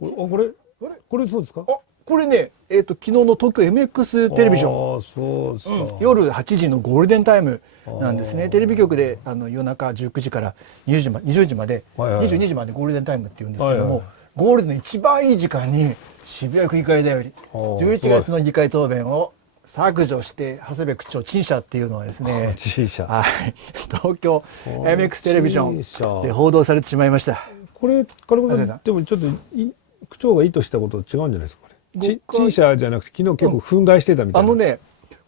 これそうですか？あ、これね、昨日の東京 MX テレビジョン。ああ、そうですか。夜8時のゴールデンタイムなんですね。テレビ局で夜中19時から20時まで、22時までゴールデンタイムって言うんですけども、ゴールデンの一番いい時間に渋谷区議会だより11月の議会答弁を削除して長谷部区長陳謝っていうのはですね、陳謝、はい、東京 MX テレビジョンで報道されてしまいました。これ金子さん、でもちょっと区長が意図したことと違うんじゃないですか？陳謝じゃなくて昨日結構憤慨してたみたいな。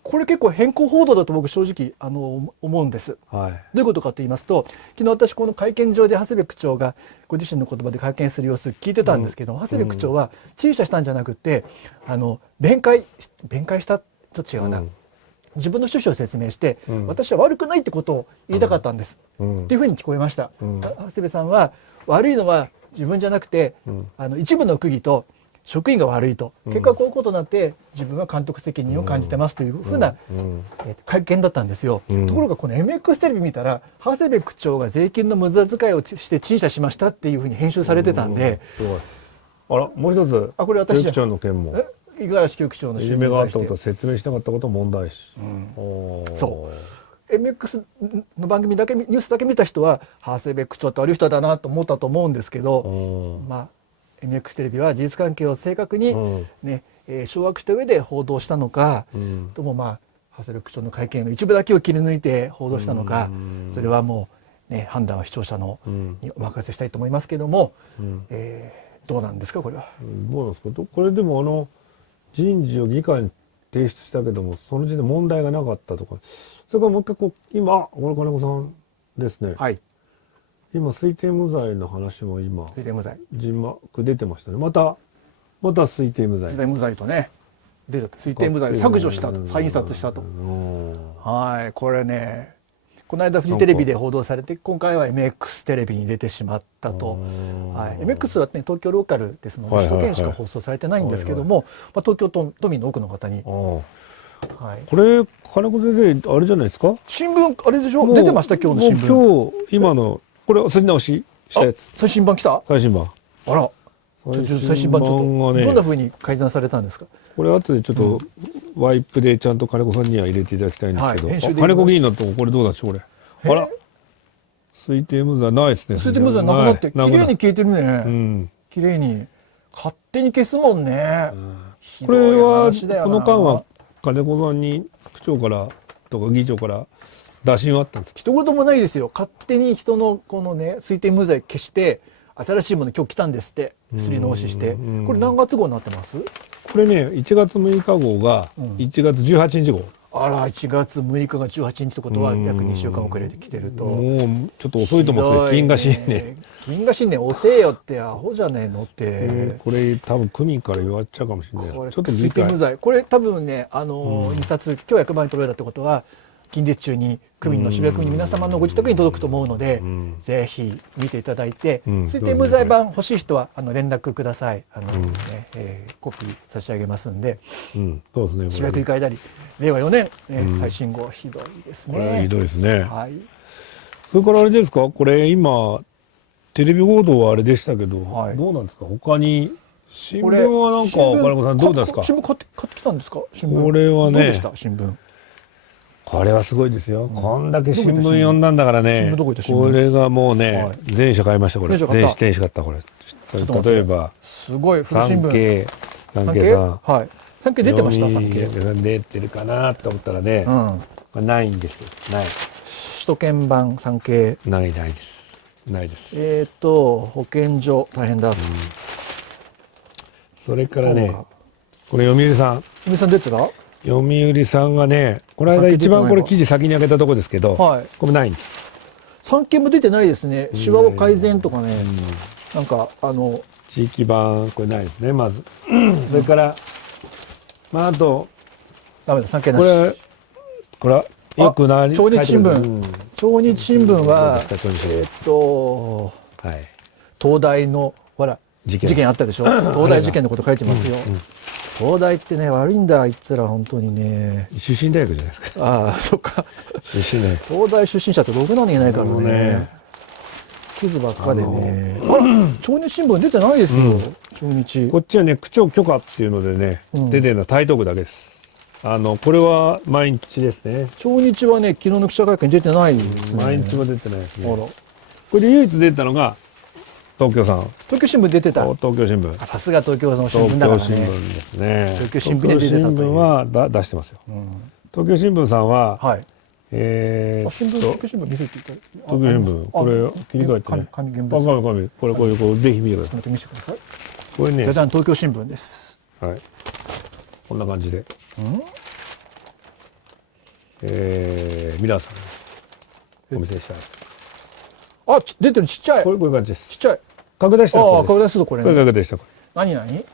これ結構変更報道だと僕正直思うんです、はい、どういうことかと言いますと、昨日私この会見場で長谷部区長がご自身の言葉で会見する様子聞いてたんですけど、長谷部区長は陳謝したんじゃなくて弁解したと違うな、自分の趣旨を説明して、私は悪くないってことを言いたかったんです、っていうふうに聞こえました、長谷部さんは悪いのは自分じゃなくて、一部の区議と職員が悪いと、結果こういうことになって自分は監督責任を感じてますというふうな会見だったんですよ、ところがこの MX テレビ見たら長谷部区長が税金の無駄遣いをして陳謝しましたっていうふうに編集されてたんで、あら、もう一つ、これ私区長の件も五十嵐区長のいじめがあったことを説明しなかったことも問題視、そう MX の番組だけニュースだけ見た人は長谷部区長って悪い人だなと思ったと思うんですけど、MX テレビは事実関係を正確に、掌握した上で報道したのか、とも長谷部区長の会見の一部だけを切り抜いて報道したのか、それはもう、判断は視聴者のにお任せしたいと思いますけども、どうなんですかこれは。どうなんですか。これでも人事を議会に提出したけどもその時点で問題がなかったとか、それからもう一回今これ金子さんですね。はい。今推定無罪の話も今推定無罪字幕出てましたね。また推定無罪。推定無罪とね出ちゃった。推定無罪削除したと、再印刷したと。はい、これね、この間フジテレビで報道されて、今回は MX テレビに出てしまったと。はい、MX はね東京ローカルですので首都圏しか放送されてないんですけども、東京都民の多くの方に。はい、これ金子先生あれじゃないですか？新聞あれでしょ？出てました今日の新聞。今日今のこれ刷り直ししたやつ。最新版来た？最新版。あら。最新版ちょっとどんな風に改ざんされたんですか？これ後でちょっとワイプでちゃんと金子さんには入れていただきたいんですけど、金子議員のとここれどうなんでしょうこれ。あら。推定無罪ないですね。推定無罪なくなって綺麗に消えてるね。綺麗に勝手に消すもんね。これはこの間は金子さんに区長からとか議長から打診はあったんですか？一言もないですよ。勝手に人のこのね推定無罪消して新しいもの今日来たんですってすり直しして。これ何月号になってます？これね1月6日号が1月18日号。あら1月6日が18日ってことは約2週間遅れてきてると。もうちょっと遅いと思うんですけど、金河新年。金河新年遅えよってアホじゃねえのって。これ多分区民から言われちゃうかもしれない。ちょっと推定無罪。これ多分ね印刷今日役場に届いたってことは近日中に区民の渋谷区民の皆様のご自宅に届くと思うので、ぜひ見ていただいて、推定無罪版欲しい人は連絡ください。コピー差し上げますんで。そうですね。渋谷区議会であり令和4年最新号ひどいですね。これひどいですね。はい。それからあれですか、これ今テレビ報道はあれでしたけど、どうなんですか他に。新聞はなんか金子さんどうですか？新聞買ってきたんですか？新聞。これはね。どうでした新聞？これはすごいですよ。こんだけ新聞読んだんだからね。これがもうね、全社買いましたこれ。全紙買ったこれ。例えばすごい古新聞。産経さん。はい。産経出てました産経。出てるかなと思ったらね、ないんですよ。ない。首都圏版産経。ないです。ないです。保健所大変だ。それからね、これ読売さん。読売さん出てた？読売さんがね、この間一番これ記事先に上げたとこですけど、これないんです。産経も出てないですね。手話を改善とかね、なんか地域版これないですねまず。それからあとダメだ産経なし。これはよくなり。朝日新聞。朝日新聞は東大のほら事件あったでしょ。東大事件のこと書いてますよ。東大ってね悪いんだあいつら本当にね。出身大学じゃないですか。ああそっか。出身大学。東大出身者ってろくなのいないからね。クズばっかでね。朝日新聞出てないですよ。中日。こっちはね、区長許可っていうのでね、出てるのは台東区だけです。これは毎日ですね。中日はね、昨日の記者会見出てないですね。毎日も出てないですね。これで唯一出たのが、東京さん。東京新聞出てた。東京新聞。さすが東京の新聞だからね。東京新聞ですね。東京新聞で出てたという。東京新聞は出してますよ。東京新聞さんは、はい。東京新聞見せていただいて。東京新聞、これ切り替えてね。紙これぜひ見てください。見せてください。これね。じゃじゃん、東京新聞です。はい。こんな感じで。皆さんお見せしたい。あ、出てる、ちっちゃい。こういう感じです。ちっちゃい。拡大したらこれ。ああ、拡大するとこれね。これ拡大したこれ。何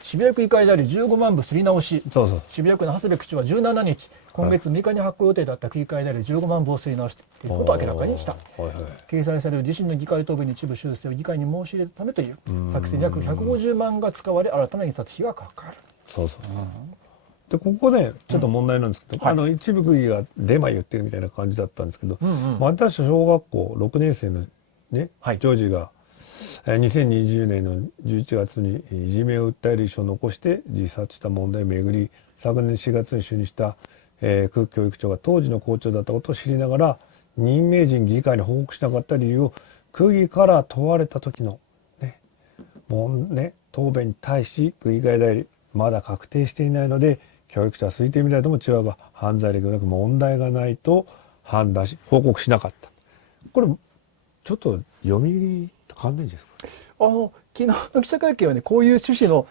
渋谷区議会であり15万部すり直し。そうそう。渋谷区の長谷部区長は17日、今月6日に発行予定だった区議会であり15万部をすり直していることを明らかにした。掲載される自身の議会答弁に一部修正を議会に申し入れたためという、作成に約150万が使われ、新たな印刷費がかかる。そうそう。でここでちょっと問題なんですけど、一部区議がデマ言ってるみたいな感じだったんですけど、私小学校6年生のね、ジョージが2020年の11月にいじめを訴える遺書を残して自殺した問題をめぐり、昨年4月に就任した、区教育長が当時の校長だったことを知りながら任命時に議会に報告しなかった理由を区議から問われた時の答弁に対し、区議会代理まだ確定していないので教育者は推定未来とも違うが犯罪歴がなく問題がないと判断し報告しなかった。これちょっと読売と変わんないんですか？昨日の記者会見はね、こういう趣旨の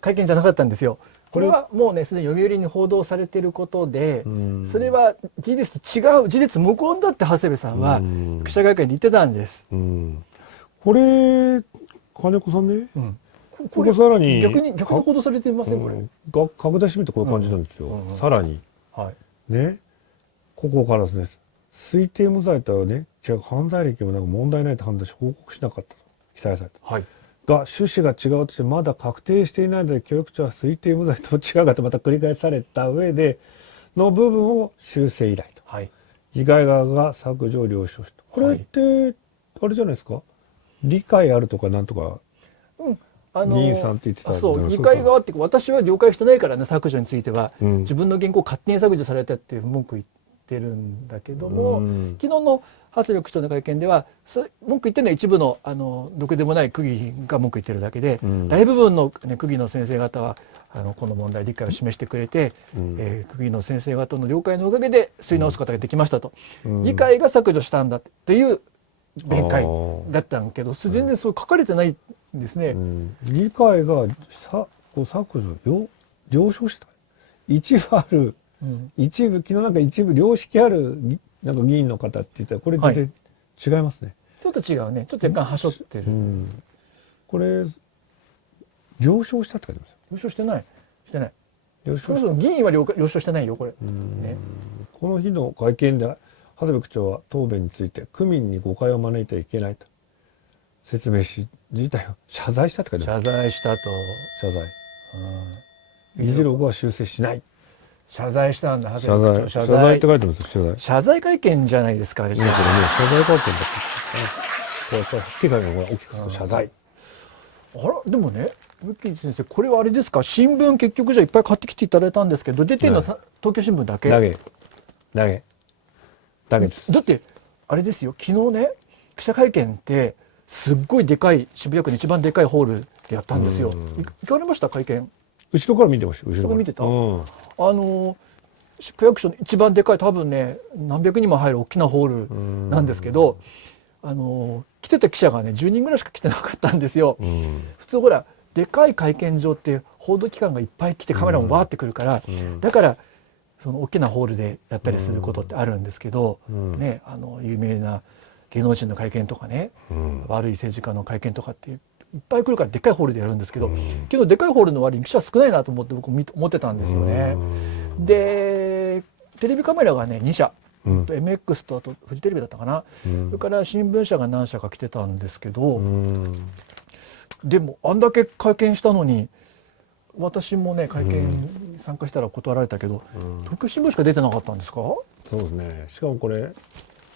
会見じゃなかったんですよ。これはもうね、すでに読売に報道されていることで、それは事実と違う、事実無根だって長谷部さんは記者会見で言ってたんです。これ金子さんね、ここさらに逆に報道されていませんこれ。拡大してみるとこういう感じなんですよ。さらにね、ここからですね、推定無罪とはね、違う犯罪歴もなく問題ないと判断し報告しなかったと記載された。が趣旨が違うとしてまだ確定していないので教育長は推定無罪と違うかとまた繰り返された上での部分を修正依頼と、議会側が削除を了承した。これってあれじゃないですか、理解あるとかなんとか、議員さんって言ってた。そう、議会側って私は了解してないからね、削除については、自分の原稿勝手に削除されたっていう文句言ってるんだけども、昨日の長谷部区長の会見では文句言ってるのは一部のろくでもない区議が文句言ってるだけで、大部分の、区議の先生方はこの問題理解を示してくれて、区議の先生方の了解のおかげで吸い直すことができましたと、議会が削除したんだっていう弁解だったんだけど、全然そう書かれてないんですね。議会が削除了承した。一部ある、一部昨日なんか一部良識あるなんか議員の方って言ったらこれ全然違いますね。ちょっと違うね。ちょっと若干はしょってる。これ了承したって書いてますよ。了承してない。してない。議員は了承してないよこれ。この日の会見で長谷部区長は答弁について区民に誤解を招いてはいけないと説明し事態を謝罪したって書いてます。謝罪したと。謝罪。議事録は修正しない。謝罪したんだ。謝罪って書いてますよ。謝罪。謝罪会見じゃないですか。あれ。謝罪会見だって。これ大きく謝罪。でもね、ブッキー先生、これはあれですか。新聞結局じゃいっぱい買ってきていただいたんですけど、出てるのは東京新聞だけ。だけです。だってあれですよ。昨日ね、記者会見ってすっごいでかい渋谷区の一番でかいホールでやったんですよ。行かれました会見？後ろから見てました。後ろから見てた。区役所の一番でかい多分ね何百人も入る大きなホールなんですけど、来てた記者がね10人ぐらいしか来てなかったんですよ。普通ほらでかい会見場って報道機関がいっぱい来てカメラもわーってくるから、だからその大きなホールでやったりすることってあるんですけど、ね、有名な芸能人の会見とかね、悪い政治家の会見とかっていっぱい来るからでっかいホールでやるんですけど、昨日でっかいホールの割に記者少ないなと思って僕思ってたんですよね。でテレビカメラがね2社、MX とあとフジテレビだったかな、それから新聞社が何社か来てたんですけど、でもあんだけ会見したのに私もね会見参加したら断られたけど、東京新聞しか出てなかったんですか？そうですね。しかもこれ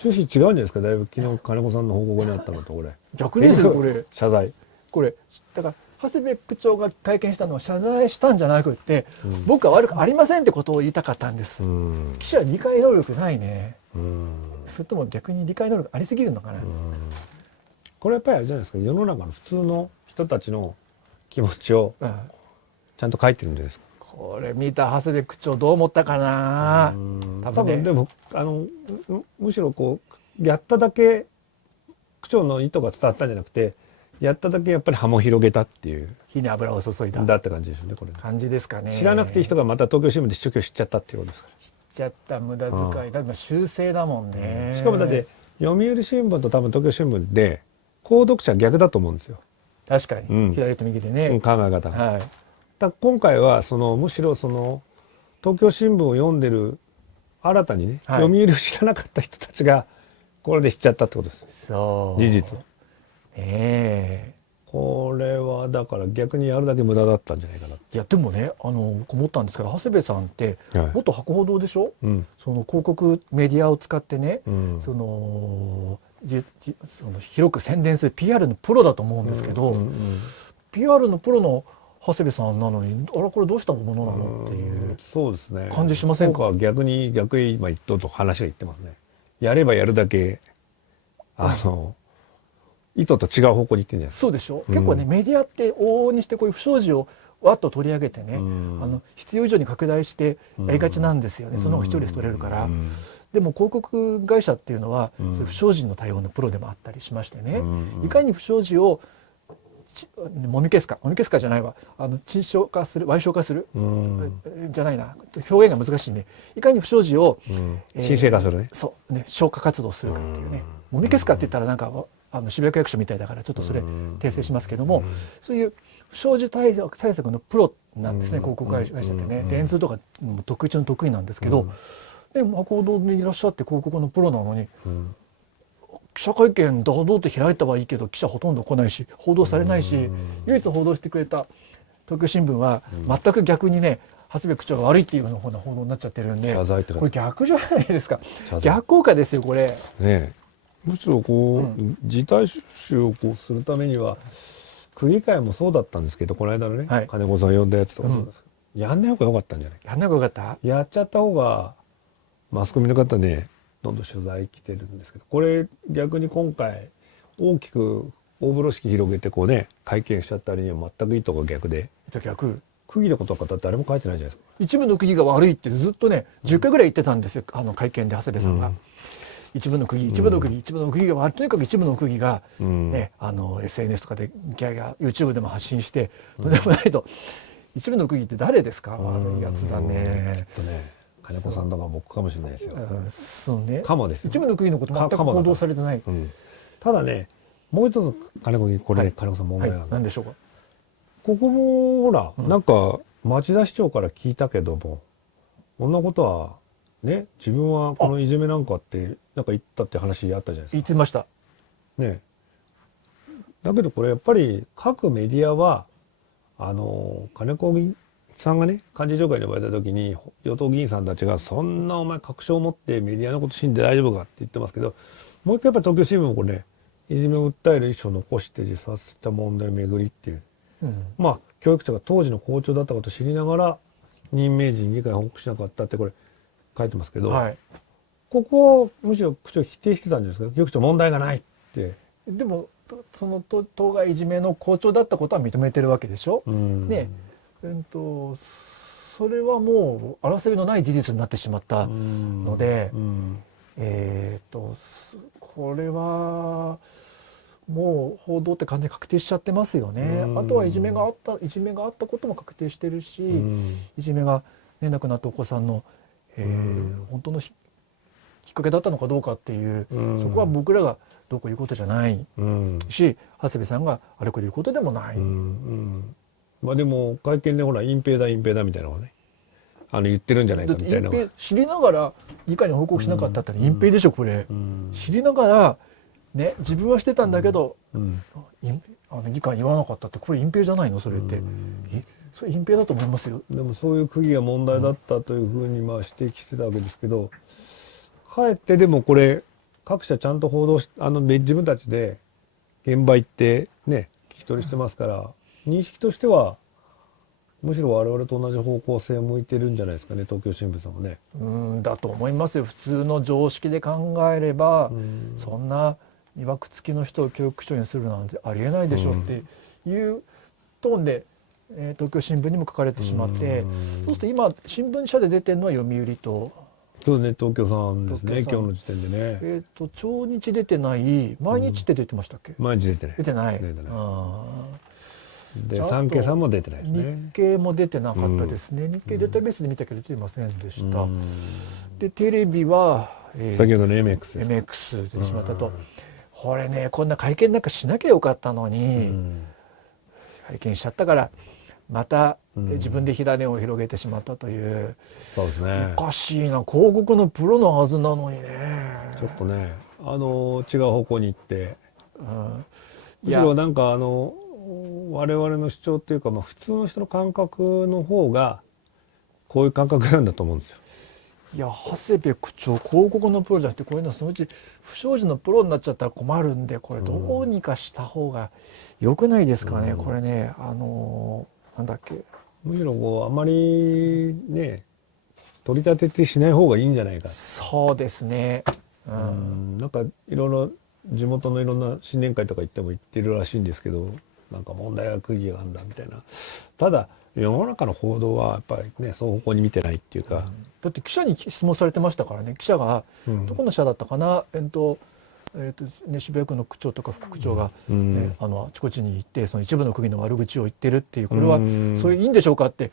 趣旨違うんじゃないですか。だいぶ昨日金子さんの報告にあったのとこれ。逆ですよこれ。謝罪。これだから長谷部区長が会見したのは謝罪したんじゃなくって、僕は悪くありませんってことを言いたかったんです。記者は理解能力ないね。それとも逆に理解能力ありすぎるのかな。これやっぱりあれじゃないですか、世の中の普通の人たちの気持ちをちゃんと書いてるんじゃないですか。これ見た長谷部区長どう思ったかな。多分でもむしろこうやっただけ区長の意図が伝わったんじゃなくて、やっただけやっぱり波紋広げたっていう、火に油を注いだだって感じですよね。これ感じですかね。知らなくていい人がまた東京新聞で一生懸命知っちゃったっていうことですから。知っちゃった無駄遣いだから修正だもんね。しかもだって読売新聞と多分東京新聞で購読者逆だと思うんですよ。確かに、左と右でね、考え方が。だ今回はむしろ東京新聞を読んでる新たにね、読売を知らなかった人たちがこれで知っちゃったってことです。そう事実。これはだから逆にやるだけ無駄だったんじゃないかな。いやでもね思ったんですけど、長谷部さんって元博報堂でしょ、その広告メディアを使ってね、その広く宣伝する PR のプロだと思うんですけど、PR のプロの長谷部さんなのに、あれこれどうしたものなのっていうそうですね感じしませんか。逆に今言っとると話が言ってますね。やればやるだけ意図と違う方向に行ってんじゃないですか。そうでしょ、結構ねメディアって往々にしてこういう不祥事をわっと取り上げてね、必要以上に拡大してやりがちなんですよね。その方が視聴率取れるから。でも広告会社っていうのは、不祥事の対応のプロでもあったりしましてね、いかに不祥事をもみ消すかじゃないわ、沈小化する、矮小化する、じゃないな、表現が難しいね。いかに不祥事を、沈静化するね。そうね、消火活動するかっていうね。もみ消すかって言ったらなんか渋谷区役所みたいだからちょっとそれ訂正しますけども、そういう不祥事対策のプロなんですね、広告会社ってね。電通とか得意中の得意なんですけど、で報道にいらっしゃって広告のプロなのに、記者会見堂々と開いたはいいけど記者ほとんど来ないし報道されないし、唯一報道してくれた東京新聞は全く逆にね、長谷部区長が悪いっていうような報道になっちゃってるんで、これ逆じゃないですか。逆効果ですよこれ。ね、むしろ事態収拾をするためには、区議会もそうだったんですけど、この間のね、金子さん呼んだやつとかそうですけど、やんない方が良かったんじゃないか。やんない方が良かった。やっちゃった方がマスコミの方ね、どんどん取材来てるんですけど、これ逆に今回大きく大風呂敷広げて会見しちゃったりには全く意図が逆で、区議のことは誰も書いてないじゃないですか。一部の区議が悪いってずっとね10回ぐらい言ってたんですよ、会見で長谷部さんが。一部の区議が悪い、とにかく一部の区議が、ね、SNS とかでギャーギャー YouTube でも発信してとんでもないと。一部の区議って誰ですか。悪いやつだね。金子さんとか僕かもしれないですよ。そうね。かもですよ。一部の区議のこと全く報道されてない。ただね、もう一つ金子さん問題がある。何でしょうか。ここもほら、なんか町田市長から聞いたけども、こんなことはね、自分はこのいじめなんかってなんか言ったって話あったじゃないですか。言ってました。ね。だけどこれやっぱり各メディアは金子さんがね、幹事長会に呼ばれた時に与党議員さんたちがそんなお前確証を持ってメディアのこと信じて大丈夫かって言ってますけど、もう一回やっぱり東京新聞もこれいじめを訴える遺書を残して自殺した問題をめぐりっていう、まあ教育長が当時の校長だったことを知りながら任命時に議会に報告しなかったってこれ書いてますけど、ここをむしろ区長否定してたんじゃないですか。教育長問題がないって。でもその当該いじめの校長だったことは認めてるわけでしょ。ね、それはもう争いのない事実になってしまったので、これはもう報道って完全に確定しちゃってますよね。あとはいじめがあったことも確定してるし、いじめが、ね、亡くなったお子さんの、本当のきっかけだったのかどうかっていう、そこは僕らがどうこう言うことじゃないし、長谷部さんがあれこれ言うことでもない。まあでも会見でほら隠蔽だみたいなのをね言ってるんじゃないかみたいな。知りながら議会に報告しなかったって隠蔽でしょこれ。知りながらね、自分はしてたんだけど、議会に言わなかったってこれ隠蔽じゃないのそれって。それ隠蔽だと思いますよ。でもそういう区議が問題だったというふうにまあ指摘してたわけですけど、かえってでもこれ各社ちゃんと報道し自分たちで現場行ってね聞きき取りしてますから、認識としてはむしろ我々と同じ方向性を向いてるんじゃないですかね、東京新聞さんもね。だと思いますよ。普通の常識で考えれば、そんな2枠付きの人を教育長にするなんてありえないでしょっていうトーンで、東京新聞にも書かれてしまって、そうすると今新聞社で出てるのは読売と、そうね、東京さんですね、今日の時点でね。朝日出てない、毎日って出てましたっけ？毎日出てない。出てない。で、産経さんも出てないですね。日経も出てなかったですね。日経データベースで見たけど出てませんでした。で、テレビは、先ほどの MX です。MX 出てしまったと。これね、こんな会見なんかしなきゃよかったのに、会見しちゃったから、また自分で火種を広げてしまったという。そうですね。おかしいな、広告のプロのはずなのにね。ちょっとね、違う方向に行って、むしろなんか我々の主張っていうか、普通の人の感覚の方がこういう感覚なんだと思うんですよ。いや、長谷部区長、広告のプロじゃなくて、こういうのそのうち不祥事のプロになっちゃったら困るんで、これどうにかした方が良くないですかね。これね、なんだっけ、むしろあまりね、取り立ててしない方がいいんじゃないか。そうですね。なんかいろいろ地元のいろんな新年会とか行っても言ってるらしいんですけど、なんか問題は区議があんだみたいな。ただ世の中の報道はやっぱりね、その方向に見てないっていうか、だって記者に質問されてましたからね。記者が、どこの社だったかな、渋谷区の区長とか副区長が、あちこちに行ってその一部の区議の悪口を言ってるっていう、これはそれいいんでしょうかって、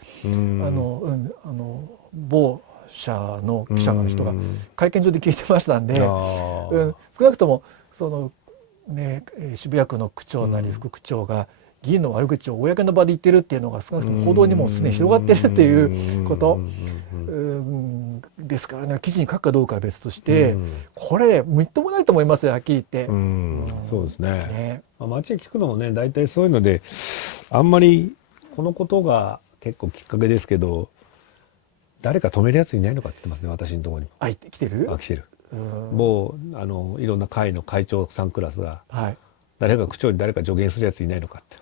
某社の記者の人が会見場で聞いてましたんで、少なくともそのね、渋谷区の区長なり副区長が議員の悪口を公の場で言ってるっていうのが少なくとも報道にもすでに広がってるっていうことですからね。記事に書くかどうかは別として、これみっともないと思いますよ、はっきり言って。そうですね。街聞くのもね、大体そういうので、あんまりこのことが結構きっかけですけど、誰か止めるやついないのかって言ってますね、私のところに。来てる？来てる。もういろんな会の会長さんクラスが、誰か区長に誰か助言するやついないのかって。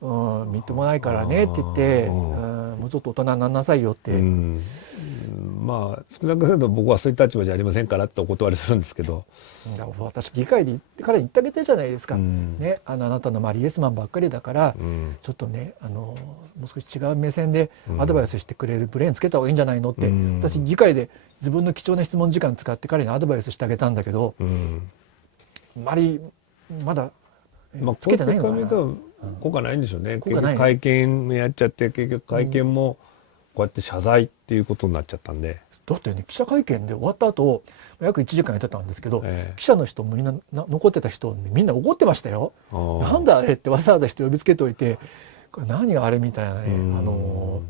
みっともないからねって言って、もうちょっと大人にならなさいよって。少なくとも僕はそういう立場じゃありませんからってお断りするんですけど、私議会で彼に言ってあげてるじゃないですか、ね、あなたの周りイエスマンばっかりだから、ちょっとねもう少し違う目線でアドバイスしてくれるブレーンつけた方がいいんじゃないのって、私議会で自分の貴重な質問時間使って彼にアドバイスしてあげたんだけど、あまりまだつけてないのかな。効果ないんでしょうね。結局会見やっちゃって、結局会見もこうやって謝罪っていうことになっちゃったんで。だってね、記者会見で終わった後約1時間やってたんですけど、記者の人もみんな残ってた人みんな怒ってましたよ。なんだあれってわざわざ人呼びつけておいて、これ何があれみたいなね、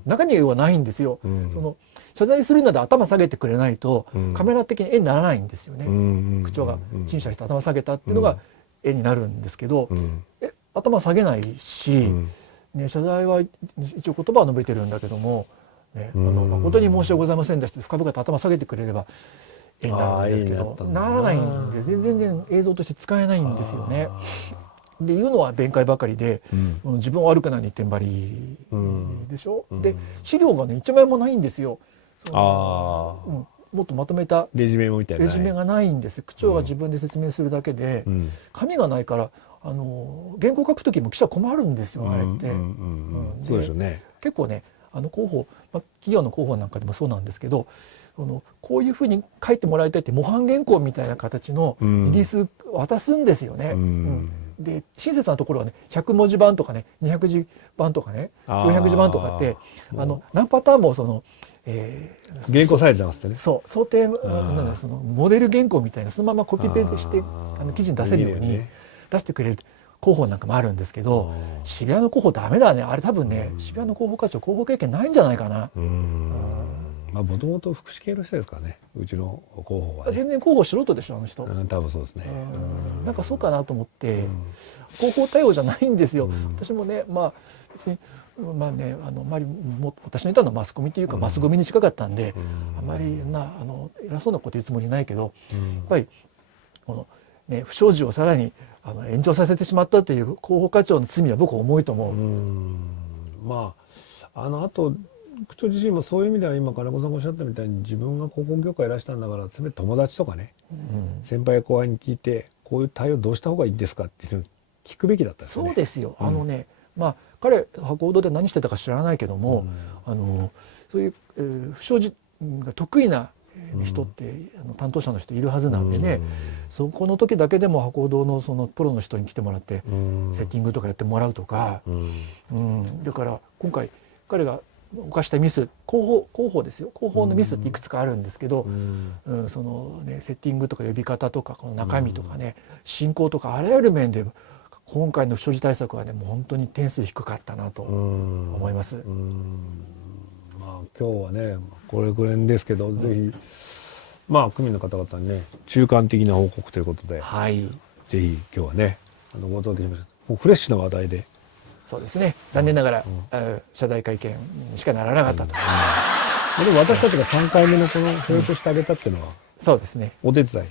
中身はないんですよ。その謝罪するなら頭下げてくれないと、カメラ的に絵にならないんですよね。区長が陳謝して頭下げたっていうのが絵になるんですけど、頭下げないし、謝罪は一応言葉は述べてるんだけども、誠に申し訳ございませんでした、深々と頭下げてくれれば絵になるんですけど、ならないんで全然映像として使えないんですよね。で言うのは弁解ばかりで、自分は悪くないに点張りでしょ。で資料がね1枚もないんですよ。もっとまとめたレジュメもみたいなレジュメがないんです。区長が自分で説明するだけで、紙がないから原稿書く時も記者困るんですよ、あれって。そうでしょうね。結構ね広報、企業の広報なんかでもそうなんですけど、こういうふうに書いてもらいたいって模範原稿みたいな形のリリース渡すんですよね。で親切なところはね100文字版とかね200字版とかね400字版とかって何パターンも原稿されてますってね。そう想定そのモデル原稿みたいなそのままコピペして記事に出せるように出してくれる広報なんかもあるんですけど、渋谷の広報ダメだね。あれ多分ね、渋谷の広報課長広報経験ないんじゃないかな。もともと福祉系の人ですからね、うちの広報は、ね、全然広報素人でしょ、あの人。多分そうですね。なんかそうかなと思って、広報対応じゃないんですよ。私もね、別にあまり私のいたのはマスコミというか、マスゴミに近かったんで、あまり偉そうなこと言うつもりないけど、やっぱりこの、不祥事をさらに延長させてしまったっていう広報課長の罪は僕は重いと思う。まああと区長自身もそういう意味では今金子さんがおっしゃったみたいに自分が広告業界いらしたんだからせめて友達とかね、先輩や後輩に聞いてこういう対応どうした方がいいですかっていうのを聞くべきだったんですよね。そうですよ。まあ彼博報堂で何してたか知らないけども、そういう、不祥事が得意な人って、担当者の人いるはずなんでね、そこの時だけでも博報堂のそのプロの人に来てもらって、セッティングとかやってもらうとか、だから今回彼が犯したミス、広報ですよ、広報のミスっていくつかあるんですけど、そのねセッティングとか呼び方とかこの中身とかね、進行とかあらゆる面で今回の不祥事対策はねもう本当に点数低かったなと思います。まあ今日はねこれぐらいですけど、ぜひまあ区民の方々にね中間的な報告ということで、ぜひ今日はねご登録しました。もうフレッシュな話題で。そうですね。残念ながら、謝罪会見にしかならなかったと。でも私たちが3回目のこの表彰してあげたっていうのは、そうですね。お手伝い。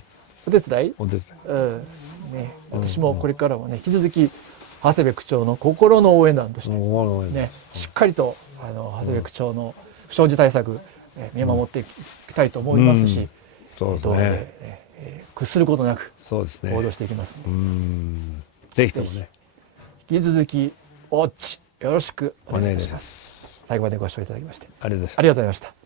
お手伝い？お手伝い。ね、私もこれからはね、引き続き長谷部区長の心の応援団としてね、しっかりと長谷部区長の不祥事対策見守っていきたいと思いますし、動画で屈することなく報道していきます。ぜひともね。引き続きウォッチよろしくお願いします。最後までご視聴いただきましてありがとうございました。ありがとうございました。